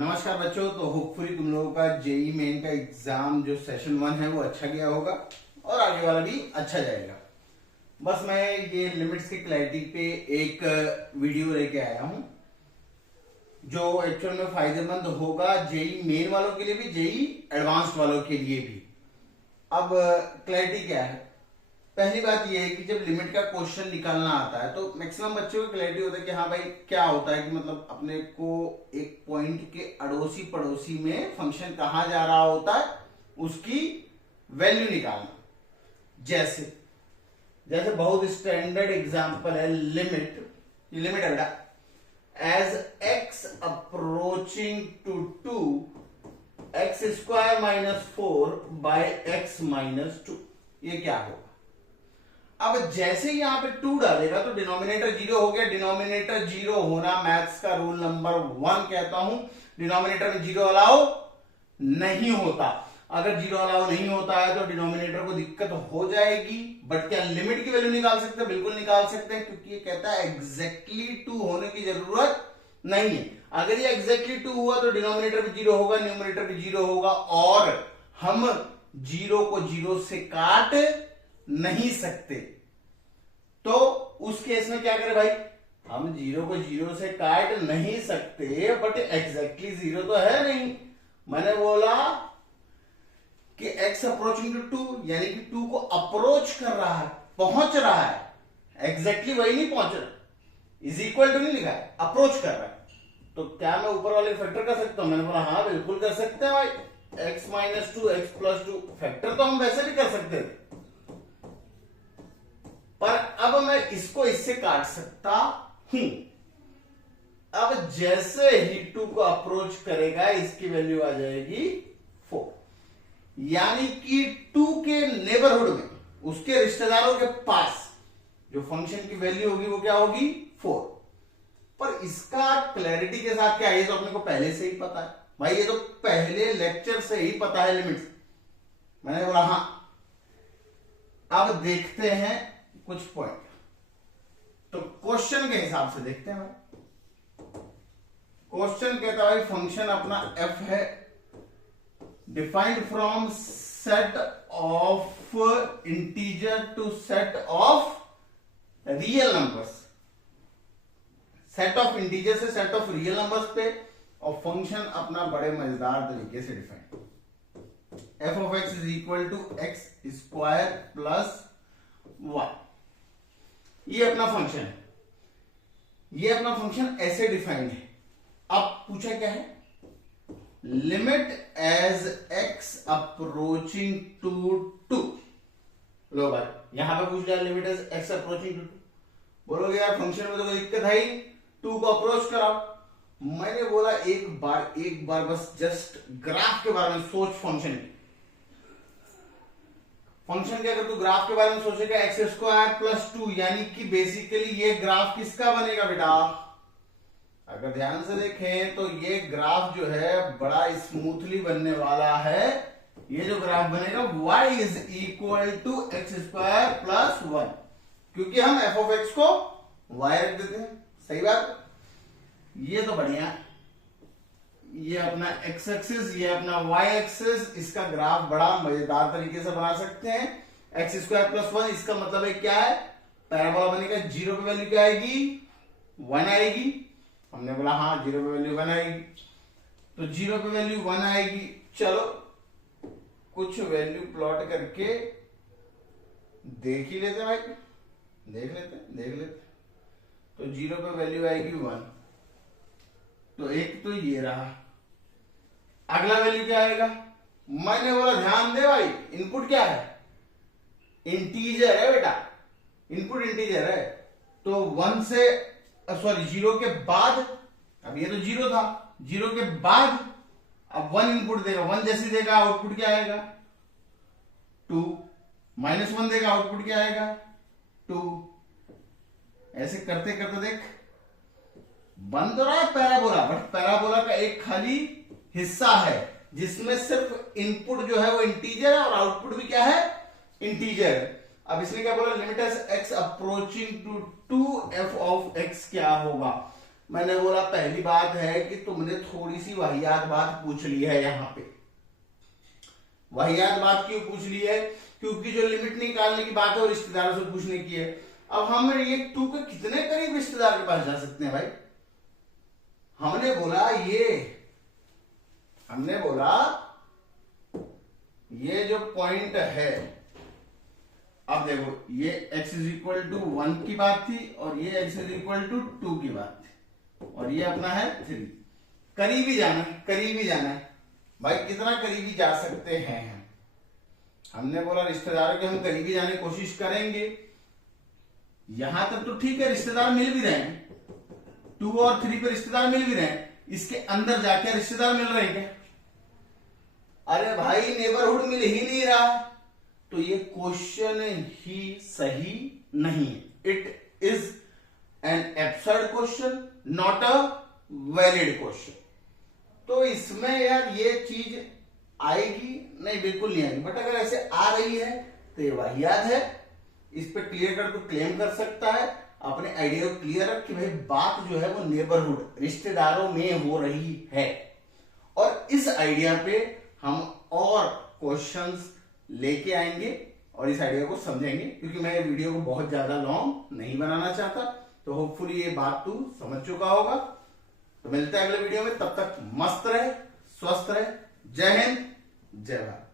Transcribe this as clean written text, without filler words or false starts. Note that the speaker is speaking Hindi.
नमस्कार बच्चों। तो होपफुली तुम लोगों का जेई मेन का एग्जाम जो सेशन 1 है वो अच्छा गया होगा और आगे वाला भी अच्छा जाएगा। बस मैं ये लिमिट्स की क्लैरिटी पे एक वीडियो लेके आया हूं जो एक्चुअल में फायदेमंद होगा जेई मेन वालों के लिए भी, जेई एडवांस्ड वालों के लिए भी। अब क्लैरिटी क्या है? पहली बात यह है कि जब लिमिट का क्वेश्चन निकालना आता है तो मैक्सिमम बच्चों को क्लैरिटी होता है कि हाँ भाई क्या होता है कि मतलब अपने को एक पॉइंट के अड़ोसी पड़ोसी में फंक्शन कहाँ जा रहा होता है उसकी वैल्यू निकालना। जैसे जैसे बहुत स्टैंडर्ड एग्जांपल है लिमिट है बेटा, as x approaching to 2 x square minus 4 by x minus 2। ये क्या होगा? अब जैसे ही यहां पे 2 डालेगा तो डिनोमिनेटर 0 हो गया। डिनोमिनेटर 0 होना मैथ्स का रूल नंबर 1 कहता हूं, डिनोमिनेटर में 0 अलाउ नहीं होता। अगर 0 अलाउ नहीं होता है तो डिनोमिनेटर को दिक्कत हो जाएगी। बट क्या लिमिट की वैल्यू निकाल सकते हैं? बिल्कुल निकाल सकते हैं, क्योंकि ये कहता है एग्जैक्टली 2 होने की जरूरत नहीं है। अगर ये एग्जैक्टली 2 हुआ तो डिनोमिनेटर भी 0 होगा, न्यूमरेटर भी 0 होगा और हम 0 को 0 से काट नहीं सकते। तो उस केस में क्या करें भाई? हम 0 को 0 से काट नहीं सकते बट एग्जैक्टली 0 तो है नहीं। मैंने बोला कि x अप्रोचिंग टू 2 यानी कि 2 को अप्रोच कर रहा है, पहुंच रहा है, एग्जैक्टली वही नहीं पहुंच रहा, इज इक्वल टू नहीं लिखा है, अप्रोच कर रहा है। तो क्या मैं ऊपर वाले फैक्टर कर सकता हूं? मैंने बोला हाँ बिल्कुल कर सकते हैं भाई। x minus 2 x plus 2 factor तो हम वैसे भी कर सकते थे, पर अब मैं इसको इससे काट सकता हूं। अब जैसे ही 2 को अप्रोच करेगा इसकी वैल्यू आ जाएगी 4, यानी कि 2 के नेबरहुड में, उसके रिश्तेदारों के पास जो फंक्शन की वैल्यू होगी वो क्या होगी? 4। पर इसका क्लैरिटी के साथ क्या है? ये तो अपने को पहले से ही पता है भाई, ये तो पहले लेक्चर से ही पता है लिमिट्स। मैंने बोला हाँ। अब देखते हैं कुछ पॉइंट, तो क्वेश्चन के हिसाब से देखते हैं भाई। क्वेश्चन कहता है फंक्शन अपना f है, defined from set of integer to set of real numbers, set of integer से सेट ऑफ रियल नंबर्स पे, और फंक्शन अपना बड़े मजेदार तरीके से defined f of x is equal to x square plus 1। ये अपना फंक्शन है, ये अपना फंक्शन ऐसे डिफाइंड है। अब पूछा क्या है? Limit as x approaching to 2। लो भाई यहां पे पूछ लिया limit as x approaching to 2। बोलोगे यार फंक्शन में तो कोई दिक्कत है ही, 2 को अप्रोच कराओ। मैंने बोला एक बार बस जस्ट ग्राफ के बारे में सोच। फंक्शन के अगर तू ग्राफ के बारे में सोचेगा एक्स स्क्वायर प्लस 2, यानी कि बेसिकली ये ग्राफ किसका बनेगा बेटा? अगर ध्यान से देखें तो ये ग्राफ जो है बड़ा स्मूथली बनने वाला है। ये जो ग्राफ बनेगा y is equal to x square plus 1, क्योंकि हम f ऑफ x को y रख देते हैं। सही बात? ये तो बढ़िया। ये अपना x एक्सिस, ये अपना y एक्सिस, इसका ग्राफ बड़ा मजेदार तरीके से बना सकते हैं। एक्स स्क्वायर प्लस 1 इसका मतलब है क्या है? पैराबोला बनेगा। 0 पे वैल्यू क्या आएगी? 1 आएगी। हमने बोला हाँ 0 पे वैल्यू 1 आएगी, तो 0 पे वैल्यू 1 आएगी। चलो कुछ वैल्यू प्लॉट करके देख ही लेते भाई, देख लेते। तो 0 पे वैल्यू आएगी 1, तो एक तो ये रहा। अगला वैल्यू क्या आएगा? मैंने बोला ध्यान दे भाई, इनपुट क्या है? इंटीजर है बेटा, इनपुट इंटीजर है। तो 1 से 0 के बाद, अब ये तो 0 था, 0 के बाद अब 1 इनपुट देगा। 1 जैसे देगा आउटपुट क्या आएगा? 2। माइनस 1 देगा आउटपुट क्या आएगा? 2। ऐसे करते करते देख बन तो रहा है पैराबोला, बट पैराबोला का एक खाली हिस्सा है जिसमें सिर्फ इनपुट जो है वो इंटीजर है और आउटपुट भी क्या है? इंटीजर है। अब इसने क्या बोला? Limit as x approaching to 2 f of x क्या होगा? मैंने बोला पहली बात है कि तुमने थोड़ी सी वाहियात बात पूछ ली है। यहां पे वाहियात बात क्यों पूछ ली है? क्योंकि जो लिमिट निकालने की बात है वो रिश्तेदारों से पूछने की है। अब हम ये 2 के कितने करीब रिश्तेदार के पास जा सकते हैं भाई? हमने बोला ये जो पॉइंट है, अब देखो ये x इज इक्वल टू 1 की बात थी और ये x इज इक्वल टू 2 की बात थी और ये अपना है 3। करीबी जाना है भाई। कितना करीबी जा सकते हैं हम? हमने बोला रिश्तेदारों के हम करीबी जाने की कोशिश करेंगे। यहां तक तो ठीक है, रिश्तेदार मिल भी रहे हैं, 2 और 3 पे रिश्तेदार मिल भी रहे हैं। इसके अंदर जाके रिश्तेदार मिल रहे हैं क्या? अरे भाई नेबरहुड मिल ही नहीं रहा, तो ये क्वेश्चन ही सही नहीं है। It is an absurd question, not a valid question. तो इसमें यार ये चीज आएगी नहीं, बिल्कुल नहीं आएगी। बट अगर ऐसे आ रही है तो ये वाहियात है। इस पे क्लियर कर तो क्लेम कर सकता है। अपने आइडिया को क्लियर रख कि भाई बात जो है वो नेबरहुड, रिश्तेदारों में हो रही है। और इस आइडिया पे हम और क्वेश्चंस लेके आएंगे और इस आइडिया को समझेंगे, क्योंकि मैं ये वीडियो को बहुत ज्यादा लॉन्ग नहीं बनाना चाहता। तो होपफुली ये बात तू समझ चुका होगा। तो मिलते हैं अगले वीडियो में, तब तक मस्त रहे, स्वस्थ रहे। जय हिंद, जय भारत।